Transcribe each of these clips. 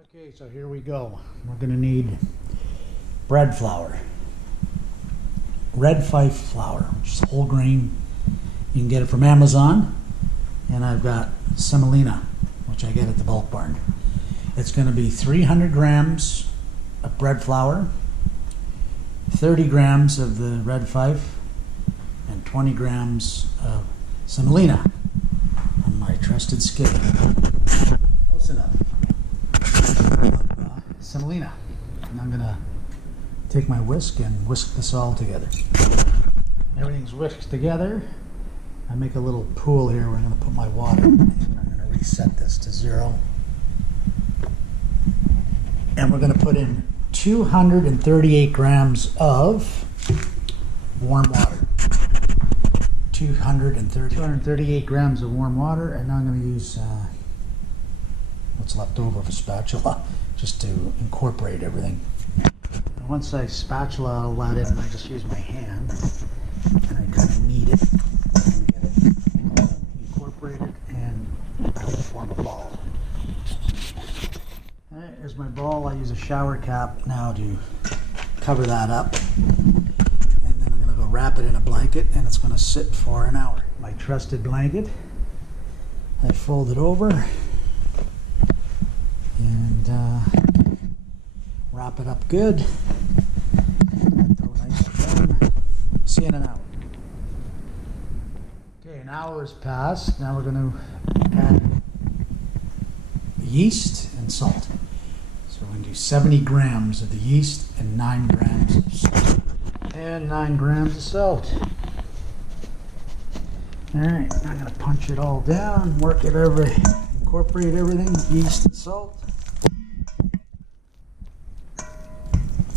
Okay, so here we go. We're going to need bread flour, red fife flour, which is whole grain. You can get it from Amazon. And I've got semolina, which I get at the bulk barn. It's going to be 300 grams of bread flour, 30 grams of the red fife, and 20 grams of semolina on my trusted skillet. Close enough. Semolina. And I'm going to take my whisk and whisk this all together. Everything's whisked together. I make a little pool here where I'm going to put my water. And I'm going to reset this to 0. And we're going to put in 238 grams of warm water. 238 grams of warm water, and now I'm going to use what's left over of a spatula just to incorporate everything. And once I spatula all that in, I just use my hand and I kind of knead it and get it all incorporated, and that'll form a ball. All right, here's my ball. I use a shower cap now to cover that up. Wrap it in a blanket, and it's going to sit for an hour. My trusted blanket. I fold it over and wrap it up good. Throw nice and warm. See you in an hour. Okay, an hour has passed. Now we're going to add yeast and salt. So we're going to do 70 grams of the yeast and 9 grams of salt. And 9 grams of salt. Alright, I'm going to punch it all down, work it over, incorporate everything, yeast and salt.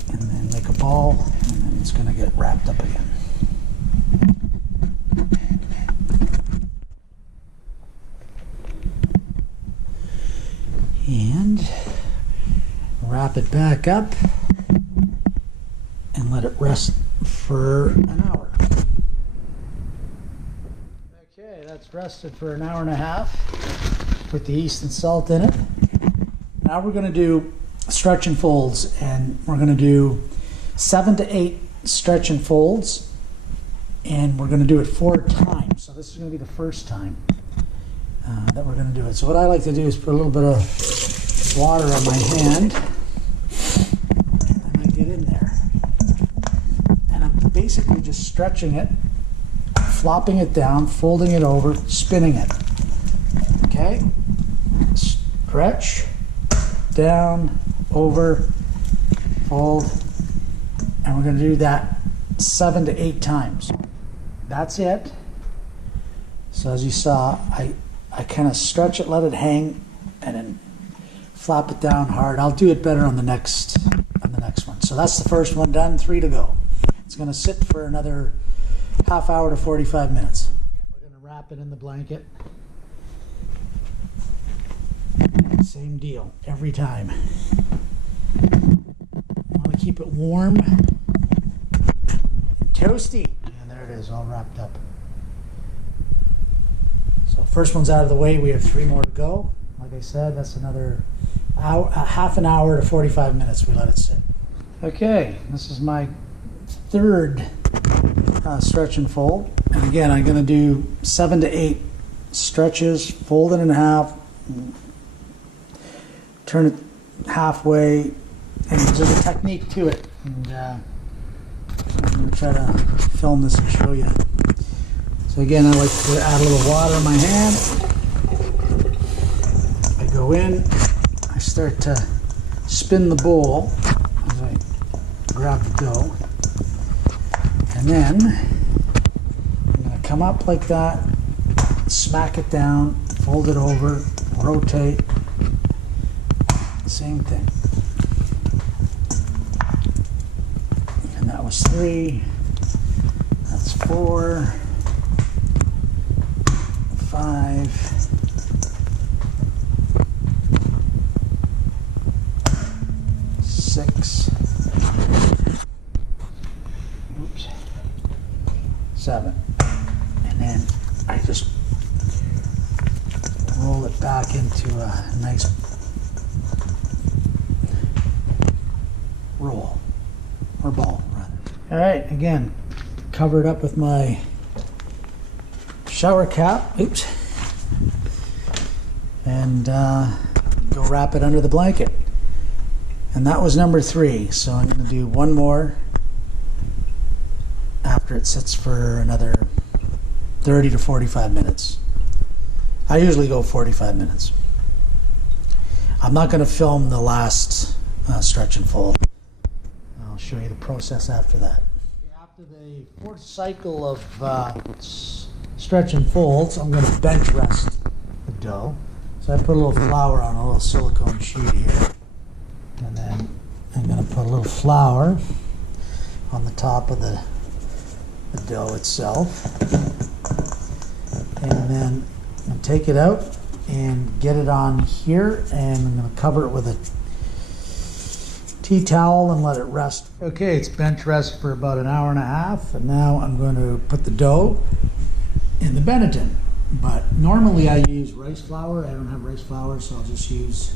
And then make a ball, and then it's going to get wrapped up again. And wrap it back up and let it rest for an hour. Okay, that's rested for an hour and a half. Put the yeast and salt in it. Now we're going to do stretch and folds, and we're going to do 7 to 8 stretch and folds, and we're going to do it 4 times. So this is going to be the first time that we're going to do it. So what I like to do is put a little bit of water on my hand, and I get in there. Basically just stretching it, flopping it down, folding it over, spinning it. Okay? Stretch, down, over, fold, and we're going to do that 7 to 8 times. That's it. So as you saw, I kind of stretch it, let it hang, and then flop it down hard. I'll do it better on the next one. So that's the first one done. 3 to go. It's going to sit for another half hour to 45 minutes. We're going to wrap it in the blanket. Same deal every time. I want to keep it warm and toasty. And there it is, all wrapped up. So first one's out of the way. We have 3 more to go. Like I said, that's another hour, half an hour to 45 minutes we let it sit. Okay, this is my 3rd stretch and fold, and again I'm going to do 7 to 8 stretches, fold it in half, turn it halfway, and there's a technique to it, and I'm going to try to film this and show you. So again, I like to add a little water in my hand. I go in, I start to spin the bowl as I grab the dough. And then I'm going to come up like that, smack it down, fold it over, rotate, same thing. And that was 3, that's 4, 5, 6, 7, and then I just roll it back into a nice or ball, rather. All right, again, cover it up with my shower cap. Oops. And go wrap it under the blanket. And that was number 3. So I'm going to do one more after it sits for another 30 to 45 minutes. I usually go 45 minutes. I'm not going to film the last stretch and fold. I'll show you the process after that. After the 4th cycle of stretch and folds, I'm going to bench rest the dough. So I put a little flour on a little silicone sheet here. And then I'm going to put a little flour on the top of the dough itself. And then I'll take it out and get it on here, and I'm going to cover it with a tea towel and let it rest. Okay, it's bench rest for about an hour and a half, and now I'm going to put the dough in the Benetton. But normally I use rice flour. I don't have rice flour, so I'll just use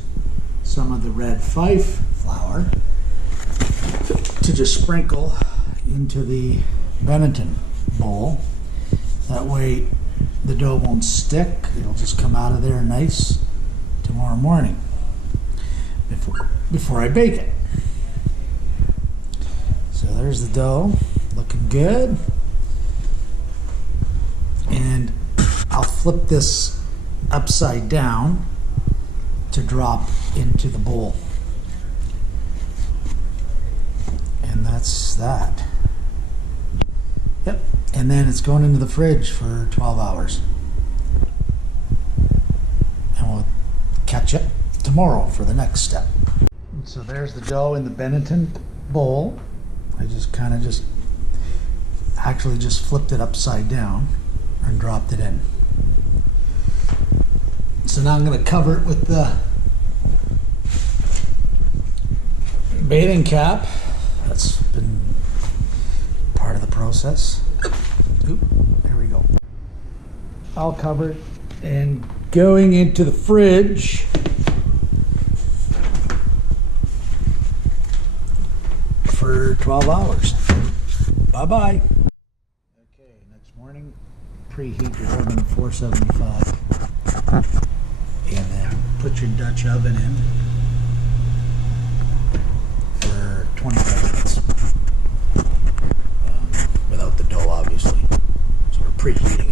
some of the red Fife flour to just sprinkle into the Benetton bowl. That way the dough won't stick. It'll just come out of there nice tomorrow morning before I bake it. So there's the dough, looking good. And I'll flip this upside down to drop into the bowl. And that's that. Yep. And then it's going into the fridge for 12 hours. And we'll catch up tomorrow for the next step. So there's the dough in the Benetton bowl. I just actually flipped it upside down and dropped it in. So now I'm going to cover it with the bathing cap. That's been part of the process. Oop, there we go. I'll cover it and going into the fridge for 12 hours. Bye-bye. Okay, next morning, preheat your oven to 475. And then put your Dutch oven in for 25 minutes. Without the dough, obviously. So we're preheating.